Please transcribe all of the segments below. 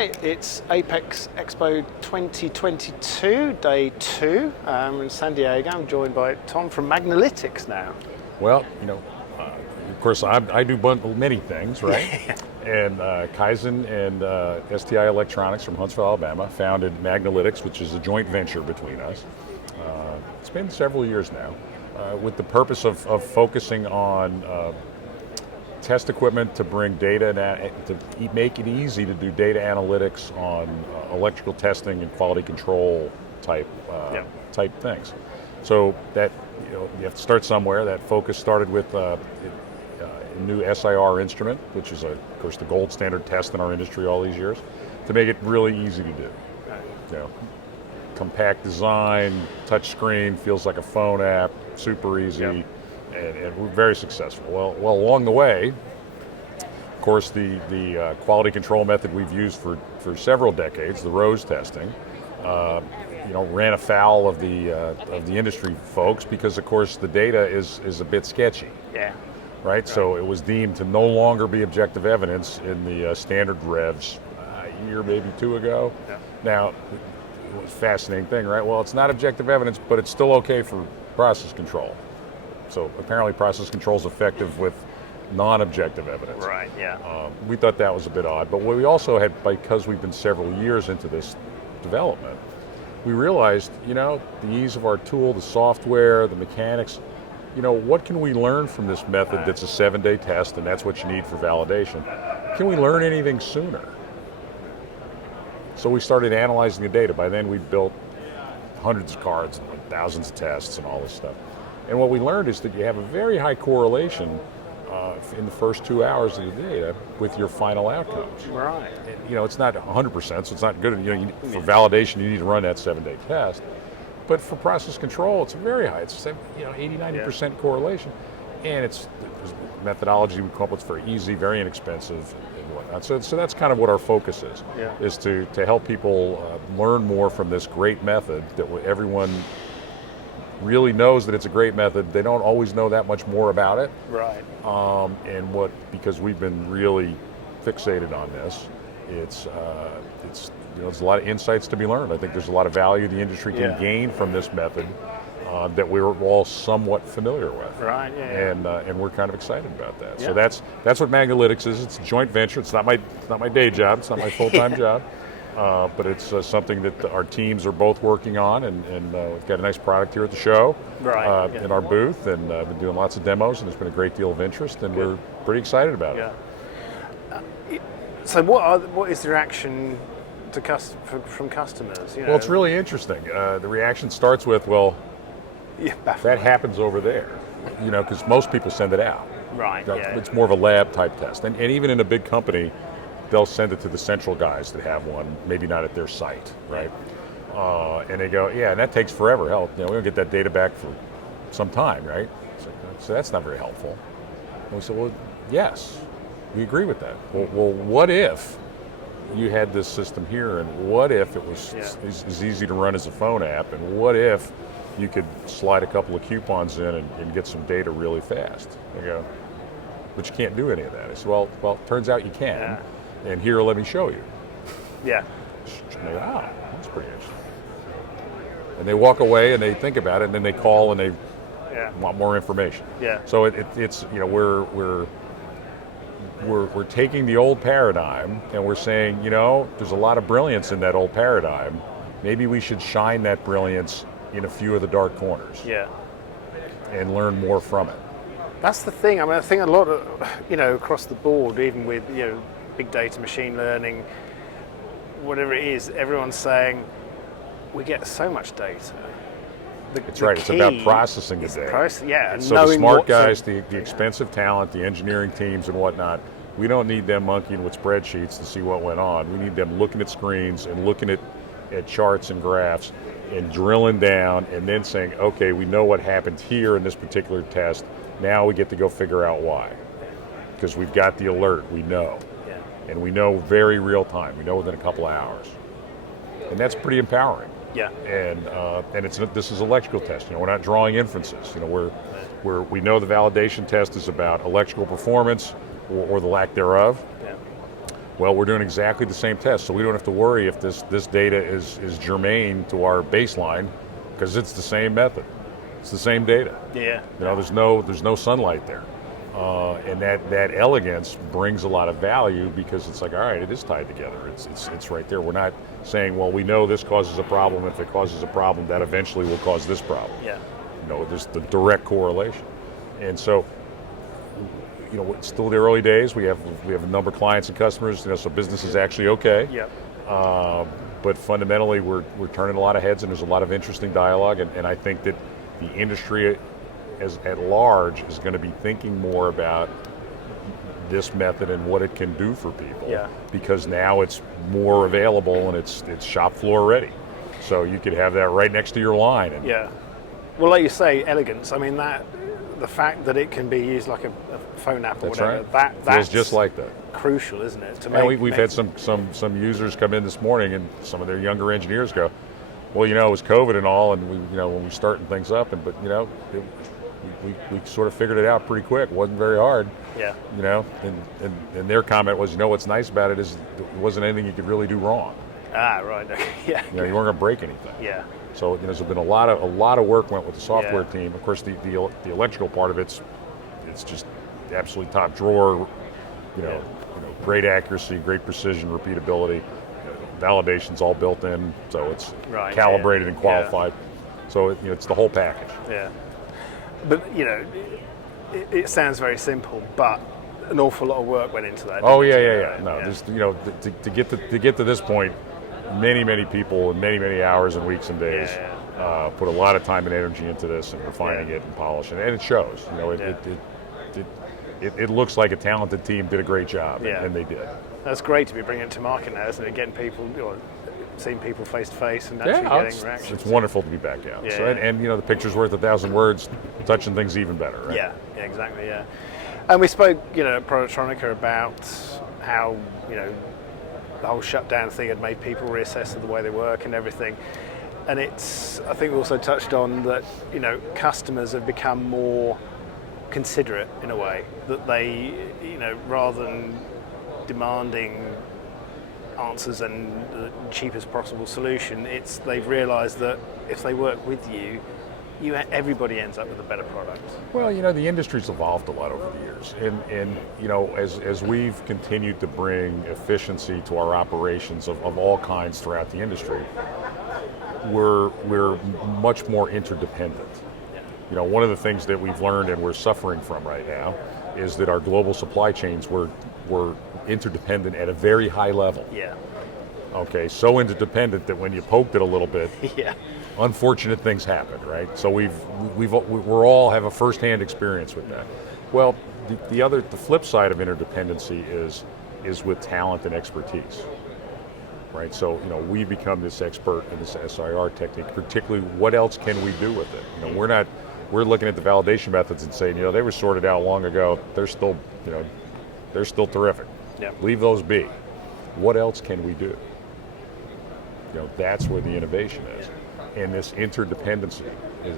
Hi, it's Apex Expo 2022, day 2. In San Diego. I'm joined by Tom from Magnalytix now. Well, of course, I do many things, right? And Kaizen and STI Electronics from Huntsville, Alabama, founded Magnalytix, which is a joint venture between us. It's been several years now, with the purpose of focusing on test equipment to bring data and to make it easy to do data analytics on electrical testing and quality control type things. So that you have to start somewhere. That focus started with a new SIR instrument, which is of course the gold standard test in our industry all these years, to make it really easy to do. Compact design, touch screen, feels like a phone app, super easy. And we're very successful. Well, along the way, of course, the quality control method we've used for several decades, the ROSE testing, ran afoul of the industry folks because, of course, the data is a bit sketchy. Yeah. Right. So it was deemed to no longer be objective evidence in the standard revs a year, maybe 2 ago. Yeah. Now, it was a fascinating thing, right? Well, it's not objective evidence, but it's still okay for process control. So apparently process control is effective with non-objective evidence. Right, yeah. We thought that was a bit odd, but what we also had, because we've been several years into this development, we realized, the ease of our tool, the software, the mechanics, what can we learn from this method that's a 7-day test and that's what you need for validation? Can we learn anything sooner? So we started analyzing the data. By then we'd built hundreds of cards and thousands of tests and all this stuff. And what we learned is that you have a very high correlation in the first 2 hours of the data with your final outcomes. Right. And, it's not 100%, so it's not good. For validation, you need to run that 7-day test. But for process control, it's very high. It's 80, 90% correlation, and there's methodology we come up with. It's very easy, very inexpensive, and whatnot. So that's kind of what our focus is. Yeah. Is to help people learn more from this great method that everyone really knows that it's a great method. They don't always know that much more about it. Right. Because we've been really fixated on this, it's there's a lot of insights to be learned. I think there's a lot of value the industry can gain from this method that we're all somewhat familiar with. Right. Yeah. And we're kind of excited about that. Yeah. So that's what Magnalytix is. It's a joint venture. It's not my day job. It's not my full-time job. But it's something that our teams are both working on, and we've got a nice product here at the show, in our booth, and been doing lots of demos, and there's been a great deal of interest, and we're pretty excited about it. So what is the reaction from customers? Well, it's really interesting. The reaction starts with, that happens over there, because most people send it out. Right. It's more of a lab type test, and even in a big company, they'll send it to the central guys that have one, maybe not at their site, right? And they go, and that takes forever. Hell, we don't get that data back for some time, right? So that's not very helpful. And we said, well, yes, we agree with that. Well, what if you had this system here, and what if it was as easy to run as a phone app, and what if you could slide a couple of coupons in and get some data really fast? They go, but you can't do any of that. I said, well, it turns out you can. Yeah. And here, let me show you. Yeah. And they go, wow, that's pretty interesting. And they walk away and they think about it, and then they call and they want more information. Yeah. So it's we're taking the old paradigm and we're saying, there's a lot of brilliance in that old paradigm. Maybe we should shine that brilliance in a few of the dark corners. Yeah. And learn more from it. That's the thing. I mean, I think a lot of, across the board, even with, big data, machine learning, whatever it is, everyone's saying we get so much data. That's right. It's about processing the data. So the smart guys, the expensive talent, the engineering teams and whatnot, we don't need them monkeying with spreadsheets to see what went on. We need them looking at screens and looking at charts and graphs and drilling down and then saying, okay, we know what happened here in this particular test. Now we get to go figure out why. Because we've got the alert, we know. And we know very real time. We know within a couple of hours, and that's pretty empowering. Yeah. And this is electrical testing. We're not drawing inferences. We know the validation test is about electrical performance or the lack thereof. Yeah. Well, we're doing exactly the same test, so we don't have to worry if this data is germane to our baseline, because it's the same method. It's the same data. Yeah. You know, there's no sunlight there. And that elegance brings a lot of value, because it's like, all right, it is tied together. It's right there. We're not saying, well, we know this causes a problem. If it causes a problem, that eventually will cause this problem. Yeah. You know, there's the direct correlation. And so, you know, it's still the early days. We have a number of clients and customers. You know, so business is actually okay. Yeah. But fundamentally, we're turning a lot of heads, and there's a lot of interesting dialogue. And I think that the industry at large is going to be thinking more about this method and what it can do for people. Yeah. Because now it's more available and it's shop floor ready. So you could have that right next to your line. And Yeah. Well, like you say, elegance. I mean, the fact that it can be used like a phone app or That's whatever. right. That's Feels just like that. crucial, isn't it? And we've had some users come in this morning, and some of their younger engineers go, well, you know, it was COVID and all, and when we starting things up, but you know, we sort of figured it out pretty quick. It wasn't very hard. Yeah. You know, and their comment was, you know, what's nice about it is there wasn't anything you could really do wrong. Ah, right. Yeah. You know, you weren't going to break anything. Yeah. So there's been a lot of work went with the software team. Of course, the electrical part of it's just absolutely top drawer. You know, great accuracy, great precision, repeatability. Validation's all built in, so it's calibrated and qualified. So it's the whole package. Yeah. But it sounds very simple, but an awful lot of work went into that. Oh yeah. No, just to get to this point, many people and many hours and weeks and days put a lot of time and energy into this and refining it and polishing it, and it shows. It looks like a talented team did a great job, and they did. That's great to be bringing it to market now, isn't it? Getting people, seeing people face to face and actually getting reactions. It's wonderful to be back out. Yeah. So, and the picture's worth 1,000 words, touching things even better, right? Yeah, exactly, yeah. And we spoke, at Productronica about how, the whole shutdown thing had made people reassess the way they work and everything. And I think we also touched on that, customers have become more considerate in a way, that they, rather than demanding answers and the cheapest possible solution, they've realised that if they work with you, everybody ends up with a better product. Well, the industry's evolved a lot over the years, and as we've continued to bring efficiency to our operations of all kinds throughout the industry, we're much more interdependent. One of the things that we've learned and we're suffering from right now is that our global supply chains were interdependent at a very high level. Yeah. Okay, so interdependent that when you poked it a little bit, unfortunate things happen, right? So we're all have a first-hand experience with that. Well, the flip side of interdependency is with talent and expertise, right? So we become this expert in this SIR technique. Particularly, what else can we do with it? We're looking at the validation methods and saying, they were sorted out long ago. They're still terrific. Yep. Leave those be. What else can we do? That's where the innovation is. And this interdependency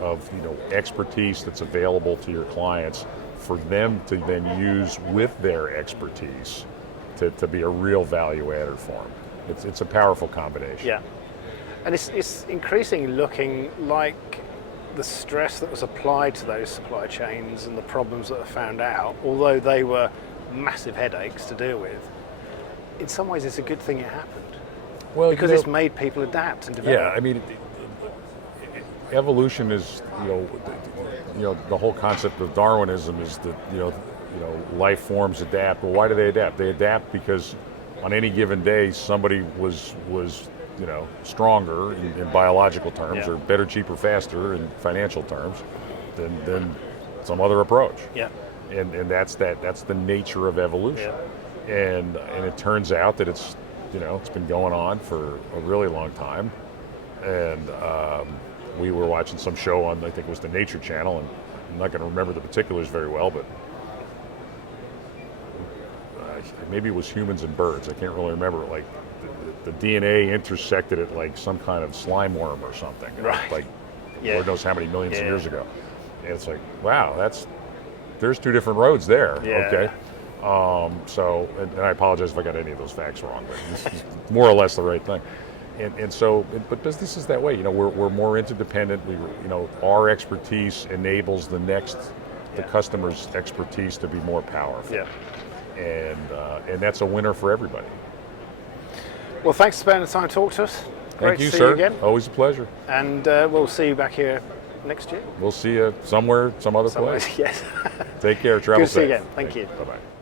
of expertise that's available to your clients for them to then use with their expertise to be a real value adder for them. It's a powerful combination. Yeah. And it's increasingly looking like the stress that was applied to those supply chains and the problems that are found out, although they were massive headaches to deal with, in some ways it's a good thing it happened. Well, because it's made people adapt and develop. Yeah, I mean, evolution is, the whole concept of Darwinism is that, life forms adapt. Well, why do they adapt? They adapt because on any given day somebody was stronger in biological terms, or better, cheaper, faster in financial terms than some other approach. Yeah. And that's the nature of evolution. Yeah. And it turns out that it's been going on for a really long time. And we were watching some show on, I think it was the Nature Channel, and I'm not going to remember the particulars very well, but maybe it was humans and birds. I can't really remember. Like the DNA intersected at like some kind of slime worm or something. Right. Like Lord knows how many millions of years ago. And it's like, wow, there's two different roads there. Yeah. Okay. And I apologize if I got any of those facts wrong, but this is more or less the right thing. But business is that way. We're more interdependent. Our expertise enables the customer's expertise to be more powerful. Yeah. And that's a winner for everybody. Well, thanks for spending the time to talk to us. Thank you, to see sir. you again. Always a pleasure. And we'll see you back here next year. We'll see you somewhere, some other place. Yes. Take care. Travel Good to see you safe. again. Thank you. Bye-bye.